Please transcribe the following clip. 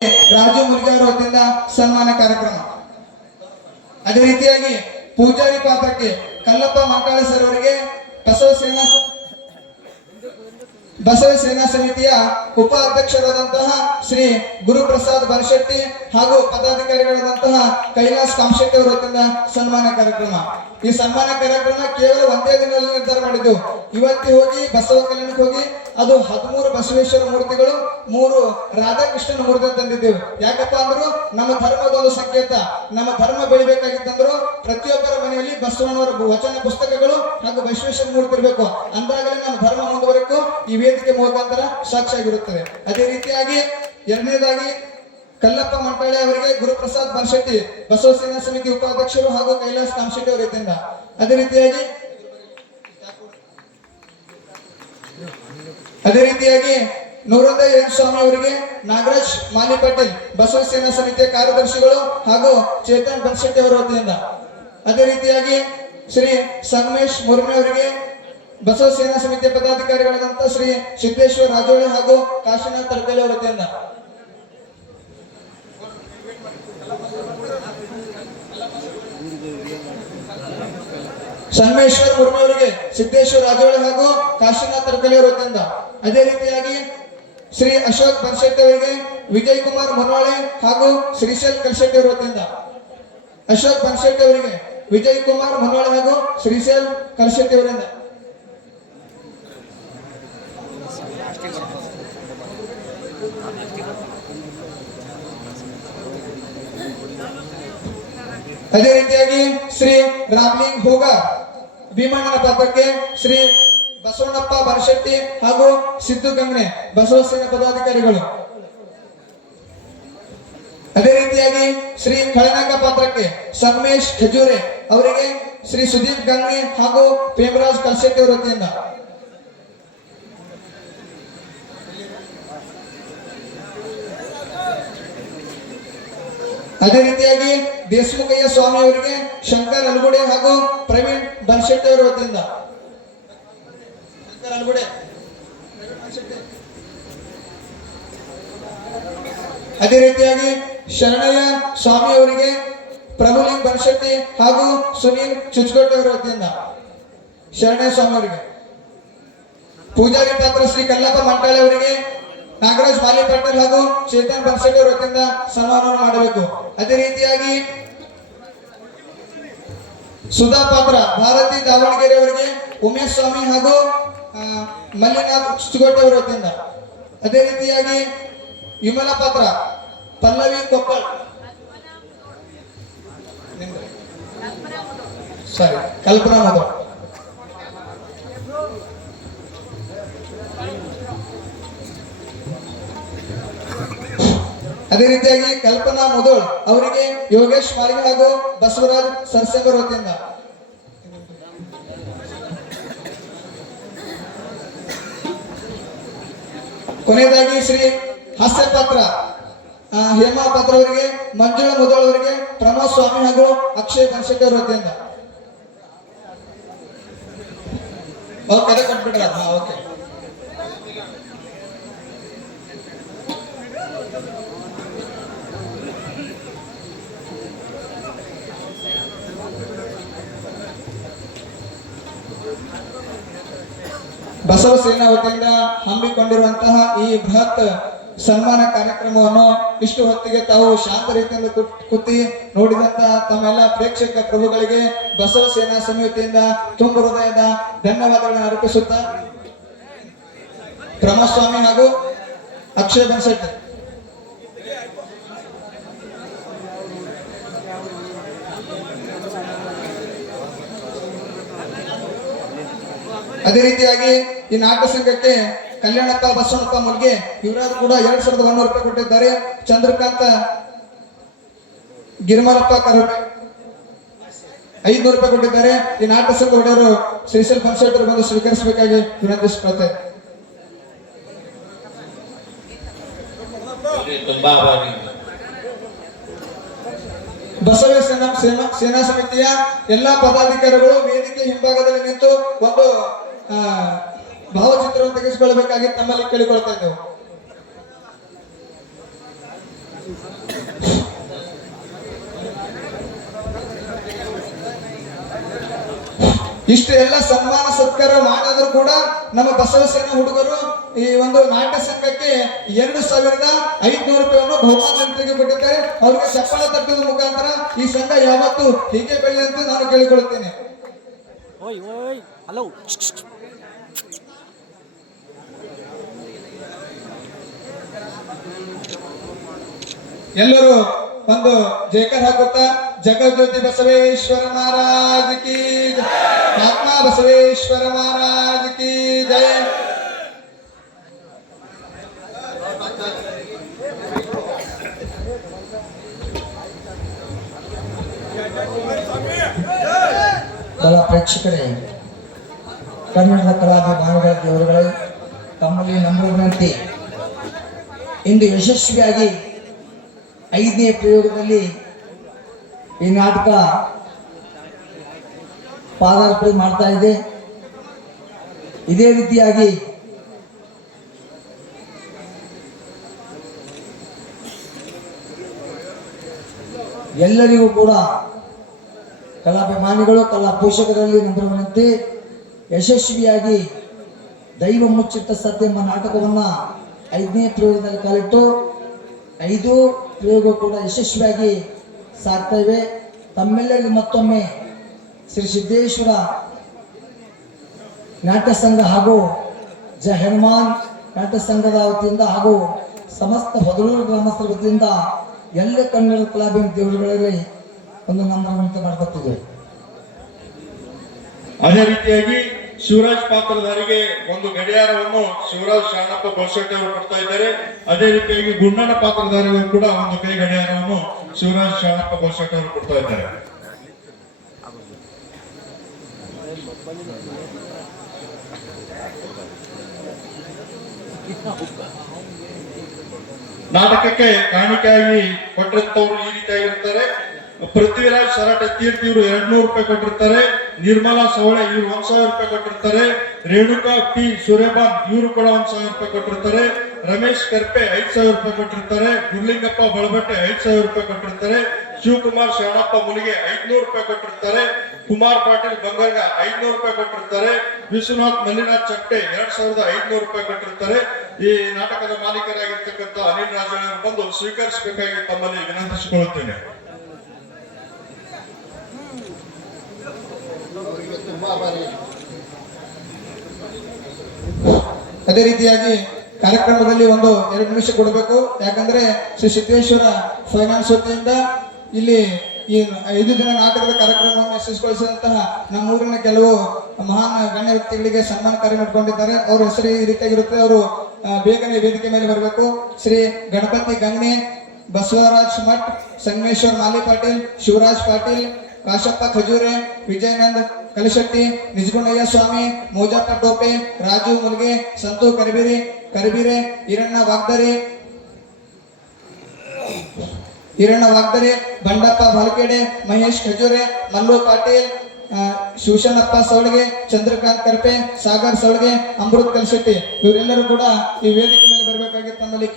ರಾಜು ಮುಲ್ಗಾರ್ ವತಿಯಿಂದ ಸನ್ಮಾನ ಕಾರ್ಯಕ್ರಮ. ಅದೇ ರೀತಿಯಾಗಿ ಪೂಜಾರಿ ಪಾತ್ರಕ್ಕೆ ಕಲ್ಲಪ್ಪ ಮಂಕಾಳ ಸರ್ ಅವರಿಗೆ ಬಸವ ಸೇನಾ ಸಮಿತಿಯ ಉಪ ಅಧ್ಯಕ್ಷರಾದಂತಹ ಶ್ರೀ ಗುರುಪ್ರಸಾದ್ ಬನಶೆಟ್ಟಿ ಹಾಗೂ ಪದಾಧಿಕಾರಿಗಳಾದಂತಹ ಕೈಲಾಸ್ ಕಾಮಶೆಟ್ಟಿ ಅವರ ವತಿಯಿಂದ ಸನ್ಮಾನ ಕಾರ್ಯಕ್ರಮ. ಈ ಸನ್ಮಾನ ಕಾರ್ಯಕ್ರಮ ಕೇವಲ ಒಂದೇ ದಿನದಲ್ಲಿ ನಿರ್ಧಾರ ಮಾಡಿದ್ದು. ಇವತ್ತು ಹೋಗಿ ಬಸವ ಕಲ್ಯಾಣಕ್ಕೆ ಹೋಗಿ ಅದು 13 ಬಸವೇಶ್ವರ ಮೂರ್ತಿಗಳು 3 ರಾಧಾಕೃಷ್ಣನ ಮೂರ್ತಿ ತಂದಿದ್ದೇವೆ. ಯಾಕಪ್ಪ ಅಂದ್ರು ನಮ್ಮ ಧರ್ಮದ ಒಂದು ಸಂಕೇತ. ನಮ್ಮ ಧರ್ಮ ಬೆಳಿಬೇಕಾಗಿತ್ತಂದ್ರು ಪ್ರತಿಯೊಬ್ಬರ ಮನೆಯಲ್ಲಿ ಬಸವಣ್ಣವರ ವಚನ ಪುಸ್ತಕಗಳು ಹಾಗೂ ಬಸವೇಶ್ವರ ಮೂರ್ತಿ ಇರಬೇಕು. ಅಂದಾಗಲೇ ನಮ್ಮ ಧರ್ಮ ಮುಂದುವರೆಕು ಈ ವೇದಿಕೆ ಮುಖಾಂತರ ಸಾಕ್ಷಿಯಾಗಿರುತ್ತದೆ. ಅದೇ ರೀತಿಯಾಗಿ ಎರಡನೇದಾಗಿ ಕಲ್ಲಪ್ಪ ಮಂಟಾಳೆ ಅವರಿಗೆ ಗುರುಪ್ರಸಾದ್ ಬನಶೆಟ್ಟಿ ಬಸವ ಸೇನಾ ಸಮಿತಿ ಉಪಾಧ್ಯಕ್ಷರು ಹಾಗೂ ಕೈಲಾಸ್ ಕಾಮಶೆಟ್ಟಿ ಅವರ ವತಿಯಿಂದ. ಅದೇ ರೀತಿಯಾಗಿ ನೂರಂದ ಸ್ವಾಮಿ ಅವರಿಗೆ ನಾಗರಾಜ್ ಮಾಲಿ ಪಾಟೀಲ್ ಬಸವ ಸೇನಾ ಸಮಿತಿಯ ಕಾರ್ಯದರ್ಶಿಗಳು ಹಾಗೂ ಚೇತನ್ ಬನಶೆಟ್ಟಿ ಅವರ ವತಿಯಿಂದ. ಅದೇ ರೀತಿಯಾಗಿ ಶ್ರೀ ಸಂಗಮೇಶ್ ಮುರ್ಮೆ ಅವರಿಗೆ ಬಸವ ಸೇನಾ ಸಮಿತಿಯ ಪದಾಧಿಕಾರಿಗಳಾದಂತಹ ಶ್ರೀ ಸಿದ್ದೇಶ್ವರ ರಾಜೋಳಿ ಹಾಗೂ ಕಾಶಿನಾಥ್ ತಡಕಲಿ ಅವರ ವತಿಯಿಂದ. ಸಂಗಮೇಶ್ವರ್ ಮುರ್ಮೆ ಅವರಿಗೆ ಸಿದ್ದೇಶ್ವರ ರಾಜೋಳಿ ಹಾಗೂ ಕಾಶಿನಾಥ್ ತಡಕಲಿ ಅವರ ವತಿಯಿಂದ. ಅದೇ ರೀತಿಯಾಗಿ ಶ್ರೀ ಅಶೋಕ್ ಬನಶೆಟ್ಟಿ ಅವರಿಗೆ ವಿಜಯ್ ಕುಮಾರ್ ಮುನ್ವಾಳೆ ಹಾಗೂ ಶ್ರೀಶೈಲ್ ಕಲ್ಶೆಟ್ಟಿ ಅವರ ವತಿಯಿಂದ. ಅಶೋಕ್ ಬನಶೆಟ್ಟಿ ಅವರಿಗೆ ವಿಜಯ್ ಕುಮಾರ್ ಮುನ್ವಾಳೆ ಹಾಗೂ ಶ್ರೀಶೈಲ್ ಕಲ್ಶೆಟ್ಟಿ ಅವರಿಂದ. ಅದೇ ರೀತಿಯಾಗಿ ಶ್ರೀ ರಾಮ್ಲಿಂಗ್ ಹೋಗಾರ್ ಭೀಮಣ್ಣನ ಪಾತ್ರಕ್ಕೆ ಶ್ರೀ ಬಸವಣ್ಣಪ್ಪ ಬನಶೆಟ್ಟಿ ಹಾಗೂ ಸಿದ್ದು ಗಂಗನೆ ಬಸವ ಸೇನಾ ಪದಾಧಿಕಾರಿಗಳು. ಅದೇ ರೀತಿಯಾಗಿ ಶ್ರೀ ಖಳನಾಗ ಪಾತ್ರಕ್ಕೆ ಸಂಗಮೇಶ್ ಖಜೂರೆ ಅವರಿಗೆ ಶ್ರೀ ಸುದೀಪ್ ಗಂಗನೆ ಹಾಗೂ ಪ್ರೇಮರಾಜ್ ಕಲ್ಶೆಟ್ಟಿ ಅವರ ವತಿಯಿಂದ. ಅದೇ ರೀತಿಯಾಗಿ ದೇಶಮುಖಯ್ಯ ಸ್ವಾಮಿ ಅವರಿಗೆ ಶಂಕರ್ ಅಲ್ಗುಡೆ ಹಾಗೂ ಪ್ರವೀಣ್ ಬನಶೆಟ್ಟಿ ಅವರ ವತಿಯಿಂದ. ಅದೇ ರೀತಿಯಾಗಿ ಶರಣಯ್ಯ ಸ್ವಾಮಿ ಅವರಿಗೆ ಪ್ರಭುಲಿಂಗ್ ಬನಶೆಟ್ಟಿ ಹಾಗೂ ಸುನೀಲ್ ಚುಚ್ಕೋಟೆ ಅವರ ವತಿಯಿಂದ. ಶರಣಯ್ಯ ಸ್ವಾಮಿ ಅವರಿಗೆ ಪೂಜಾರಿ ಪಾತ್ರ ಶ್ರೀ ಕಲ್ಲಪ್ಪ ಮಂಟಾಳೆ ಅವರಿಗೆ ನಾಗರಾಜ್ ಮಾಲಿ ಪಾಟೀಲ್ ಹಾಗೂ ಚೇತನ್ ಬನಶೆಟ್ಟಿ ಅವರ ವತಿಯಿಂದ ಸನ್ಮಾನವನ್ನು ಮಾಡಬೇಕು. ಅದೇ ರೀತಿಯಾಗಿ ಸುಧಾ ಪಾತ್ರ ಭಾರತಿ ದಾವಣಗೆರೆ ಅವರಿಗೆ ಉಮೇಶ್ ಸ್ವಾಮಿ ಹಾಗೂ ಮಲ್ಲಿನಾಥ್ ಚುಚ್ಕೋಟೆ ಅವರ ವತಿಯಿಂದ. ಅದೇ ರೀತಿಯಾಗಿ ವಿಮಲಾ ಪಾತ್ರ ಪಲ್ಲವಿ ಕೊಪ್ಪಳ್ ಕಲ್ಪನಾ ಮಧು. ಅದೇ ರೀತಿಯಾಗಿ ಕಲ್ಪನಾ ಮುದೋಳ್ ಅವರಿಗೆ ಯೋಗೇಶ್ ಮಾಳಿಗೆ ಹಾಗೂ ಬಸವರಾಜ್ ಸರ್ಸೇಗರ್ ವತಿಯಿಂದ. ಕೊನೆಯದಾಗಿ ಶ್ರೀ ಹಾಸ್ಯ ಪಾತ್ರ ಹೇಮಾ ಪಾತ್ರ ಅವರಿಗೆ ಮಂಜುಳಾ ಮುದೋಳ್ ಅವರಿಗೆ ಪ್ರಮೋದ್ ಸ್ವಾಮಿ ಹಾಗೂ ಅಕ್ಷಯ್ ಬನಶೆಟ್ಟಿ ಅವರ ವತಿಯಿಂದ. ಓಕೆ ಕೊಟ್ಬಿಟ್ರ. ಓಕೆ ಬಸವ ಸೇನಾ ವತಿಯಿಂದ ಹಮ್ಮಿಕೊಂಡಿರುವಂತಹ ಈ ಬೃಹತ್ ಸನ್ಮಾನ ಕಾರ್ಯಕ್ರಮವನ್ನು ಇಷ್ಟು ಹೊತ್ತಿಗೆ ತಾವು ಶಾಂತ ರೀತಿಯಿಂದ ಕೂತಿ ನೋಡಿದಂತಹ ತಮ್ಮೆಲ್ಲ ಪ್ರೇಕ್ಷಕ ಪ್ರಭುಗಳಿಗೆ ಬಸವ ಸೇನಾ ಸಮಿತಿಯಿಂದ ತುಂಬ ಹೃದಯದ ಧನ್ಯವಾದಗಳನ್ನು ಅರ್ಪಿಸುತ್ತಾ ಪ್ರಮೋದ್ ಸ್ವಾಮಿ ಹಾಗೂ ಅಕ್ಷಯ್ ಬನಶೆಟ್ಟಿ. ಅದೇ ರೀತಿಯಾಗಿ ಈ ನಾಟ್ಯ ಸಂಘಕ್ಕೆ ಕಲ್ಯಾಣಪ್ಪ ಬಸವಣ್ಣಪ್ಪ ಮುಲ್ಗೆ ಇವರಾದ್ರು ಕೂಡ 2100 ರೂಪಾಯಿ ಕೊಟ್ಟಿದ್ದಾರೆ. ಚಂದ್ರಕಾಂತ ಗಿರಿಮಲಪ್ಪ ಕರೋಟೆ 500 ರೂಪಾಯಿ ಕೊಟ್ಟಿದ್ದಾರೆ. ಈ ನಾಟ್ಯ ಸಂಘ ಹೊಡೆಯವರು ಶ್ರೀಶೈಲ್ ಬನಶೆಟ್ಟಿ ಬಂದು ಸ್ವೀಕರಿಸಬೇಕಾಗಿ ವಿನಂತಿಸುತ್ತೆ. ಬಸವ ಸೇನಾ ಸಮಿತಿಯ ಎಲ್ಲಾ ಪದಾಧಿಕಾರಿಗಳು ವೇದಿಕೆ ಹಿಂಭಾಗದಲ್ಲಿ ನಿಂತು ಒಂದು ಭಾವಚಿತ್ರವನ್ನು ತೆಗೆಸಿಕೊಳ್ಳಬೇಕಾಗಿ ತಮ್ಮಲ್ಲಿ ಕೇಳಿಕೊಳ್ತಾ ಇದ್ದೇವೆ. ಇಷ್ಟು ಎಲ್ಲ ಸನ್ಮಾನ ಸತ್ಕಾರ ಮಾಡಿದ್ರು ಕೂಡ ನಮ್ಮ ಬಸವಸೇನಾ ಹುಡುಗರು ಈ ಒಂದು ನಾಟ್ಯ ಸಂಘಕ್ಕೆ 2,500 ರೂಪಾಯಿಯನ್ನು ಬಹುಮಾನ ಕೊಟ್ಟಿದ್ದಾರೆ. ಅವರಿಗೆ ಚಪ್ಪಳ ತಟ್ಟುವ ಮುಖಾಂತರ ಈ ಸಂಘ ಯಾವತ್ತು ಹೀಗೆ ಬೆಳೆಯಲಿ ಅಂತ ನಾನು ಕೇಳಿಕೊಳ್ಳುತ್ತೇನೆ. ಎಲ್ಲರೂ ಒಂದು ಜಯಕಾರ ಹಾಕುತ್ತಾ ಜಗಜ್ಯೋತಿ ಬಸವೇಶ್ವರ ಮಹಾರಾಜ್ ಕಿ ಆತ್ಮ ಬಸವೇಶ್ವರ ಮಹಾರಾಜ್ ಕಿ ಜಯ. ಕಲಾ ಪ್ರೇಕ್ಷಕರೇ, ಕನ್ನಡದ ಕಲಾಭಿಮಾನಿಗಳ ದೇವರುಗಳೇ, ತಮ್ಮಲ್ಲಿ ನಮ್ಮ ವಿನಂತಿ, ಇಂದು ಯಶಸ್ವಿಯಾಗಿ 5ನೇ ಪ್ರಯೋಗದಲ್ಲಿ ಈ ನಾಟಕ ಪಾದಾರ್ಪಣೆ ಮಾಡ್ತಾ ಇದೆ. ಇದೇ ರೀತಿಯಾಗಿ ಎಲ್ಲರಿಗೂ ಕೂಡ ಕಲಾಭಿಮಾನಿಗಳು ಕಲಾ ಪೋಷಕರಲ್ಲಿ ನಮ್ಮ ವಿನಂತಿ, ಯಶಸ್ವಿಯಾಗಿ ದೈವ ಮುಚ್ಚಿಟ್ಟ ಸತ್ಯ ಎಂಬ ನಾಟಕವನ್ನ 5ನೇ ಪ್ರಯೋಗದಲ್ಲಿ ಕಾಲಿಟ್ಟು 5 ಪ್ರಯೋಗ ಕೂಡ ಯಶಸ್ವಿಯಾಗಿ ಸಾಗ್ತಾ ಇವೆ. ತಮ್ಮೆಲ್ಲರಿಗೂ ಮತ್ತೊಮ್ಮೆ ಶ್ರೀ ಸಿದ್ದೇಶ್ವರ ನಾಟ್ಯ ಸಂಘ ಹಾಗೂ ಜಯ ಹನುಮಾನ್ ನಾಟ್ಯ ಸಂಘದ ವತಿಯಿಂದ ಹಾಗೂ ಸಮಸ್ತ ಹೊದಲೂರು ಗ್ರಾಮಸ್ಥರ ವತಿಯಿಂದ ಎಲ್ಲ ಕನ್ನಡ ಕಲಾಭಿಮಾನಿ ದೇವರುಗಳಲ್ಲಿ ಒಂದು ನಮ್ಮನ್ನು ಮಾಡ್ಕೊತಿದ್ದೇವೆ. ಅದೇ ರೀತಿಯಾಗಿ ಶಿವರಾಜ್ ಪಾತ್ರಧಾರಿಗೆ ಒಂದು ಗಡಿಯಾರವನ್ನು ಶಿವರಾಜ್ ಶರಣಪ್ಪ ಬೋಸೆಟ್ಟಿ ಅವರು ಕೊಡ್ತಾ ಇದ್ದಾರೆ. ಅದೇ ರೀತಿಯಾಗಿ ಗುಂಡಣ್ಣ ಪಾತ್ರಧಾರಿಗೂ ಕೂಡ ಒಂದು ಕೈ ಗಡಿಯಾರವನ್ನು ಶಿವರಾಜ್ ಶರಣಪ್ಪ ಬೋಸೆಟ್ಟಿ ಅವರು ಕೊಡ್ತಾ ಇದ್ದಾರೆ. ನಾಟಕಕ್ಕೆ ಕಾಣಿಕೆಯಾಗಿ ಕೊಟ್ಟಿರ್ತವರು ಈ ರೀತಿಯಾಗಿರ್ತಾರೆ. ಪೃಥ್ವಿರಾಜ್ ಸರಾಟೆ ತೀರ್ಥ ಇವರು 200 ರೂಪಾಯಿ ಕೊಟ್ಟಿರ್ತಾರೆ. ನಿರ್ಮಲಾ ಸವಳೆ ಇವರು 1,000 ರೂಪಾಯಿ ಕೊಟ್ಟಿರ್ತಾರೆ. ರೇಣುಕಾ ಪಿ ಸುರೇಬಾನ್ ಇವರು ಕೂಡ 1,000 ರೂಪಾಯಿ ಕೊಟ್ಟಿರ್ತಾರೆ. ರಮೇಶ್ ಕರ್ಪೆ 5,000 ರೂಪಾಯಿ ಕೊಟ್ಟಿರ್ತಾರೆ. ಗುರ್ಲಿಂಗಪ್ಪ ಬಳಬಟ್ಟೆ 5,000 ರೂಪಾಯಿ ಕೊಟ್ಟಿರ್ತಾರೆ. ಶಿವಕುಮಾರ್ ಶರಣಪ್ಪ ಮುನಿಗೆ 500 ರೂಪಾಯಿ ಕೊಟ್ಟಿರ್ತಾರೆ. ಕುಮಾರ್ ಪಾಟೀಲ್ ಬಂಗಾರ್ಗ 500 ರೂಪಾಯಿ ಕೊಟ್ಟಿರ್ತಾರೆ. ವಿಶ್ವನಾಥ್ ಮಲ್ಲಿನಾಥ್ ಚಟ್ಟೆ 2,500 ರೂಪಾಯಿ ಕೊಟ್ಟಿರ್ತಾರೆ. ಈ ನಾಟಕದ ಮಾಲೀಕರಾಗಿರ್ತಕ್ಕಂಥ ಅನಿಲ್ ರಾಜಣ್ಣ ಬಂದು ಸ್ವೀಕರಿಸಬೇಕಾಗಿ ತಮ್ಮಲ್ಲಿ ವಿನಂತಿಸಿಕೊಳ್ಳುತ್ತೇನೆ. ಅದೇ ರೀತಿಯಾಗಿ ಕಾರ್ಯಕ್ರಮದಲ್ಲಿ ಒಂದು 2 ನಿಮಿಷ ಕೊಡಬೇಕು. ಯಾಕಂದ್ರೆ ಶ್ರೀ ಸಿದ್ದೇಶ್ವರ ಫೈನಾನ್ಸ್ ವತಿಯಿಂದ ಇಲ್ಲಿ ಈ 5 ದಿನ ನಾಟಕದ ಕಾರ್ಯಕ್ರಮವನ್ನು ಯಶಸ್ವಿಗೊಳಿಸಿದಂತಹ ನಮ್ಮೂರಿನ ಕೆಲವು ಮಹಾನ್ ಗಣ್ಯ ವ್ಯಕ್ತಿಗಳಿಗೆ ಸನ್ಮಾನ ಕಾರ್ಯ ಮಾಡಿಕೊಂಡಿದ್ದಾರೆ. ಅವ್ರ ಹೆಸರು ಈ ರೀತಿಯಾಗಿರುತ್ತೆ. ಅವರು ಬೇಗನೆ ವೇದಿಕೆ ಮೇಲೆ ಬರಬೇಕು. ಶ್ರೀ ಗಣಪತಿ ಗಂಗಣಿ, ಬಸವರಾಜ್ ಮಠ್, ಸಂಗಮೇಶ್ವರ್ ಮಾಲಿ ಪಾಟೀಲ್, ಶಿವರಾಜ್ ಪಾಟೀಲ್, ಕಾಶಪ್ಪ ಖಜೂರೆ, ವಿಜಯನಂದ್ ಕಲಿಶೆಟ್ಟಿ, ನಿಜಗುಣಯ್ಯ ಸ್ವಾಮಿ, ಮೋಜಪ್ಪ ಟೋಪೆ, ರಾಜು ಮುಲ್ಗೆ, ಸಂತು ಕರಿಬಿರೆ, ಈರಣ್ಣ ವಾಗ್ದರೆ, ಬಂಡಪ್ಪ ಬಾಲ್ಕೆಡೆ, ಮಹೇಶ್ ಖಜೂರೆ, ಮಲ್ಲು ಪಾಟೀಲ್, ಶಿವಶನಪ್ಪ ಸೌಳಿಗೆ, ಚಂದ್ರಕಾಂತ್ ಕರ್ಪೆ, ಸಾಗರ್ ಸೌಳಿಗೆ, ಅಮೃತ್ ಕಲಿಶೆಟ್ಟಿ ಇವರೆಲ್ಲರೂ ಕೂಡ ಈ ವೇದಿಕೆ ಮೇಲೆ ಬರಬೇಕಾಗಿ ತಮ್ಮಲ್ಲಿ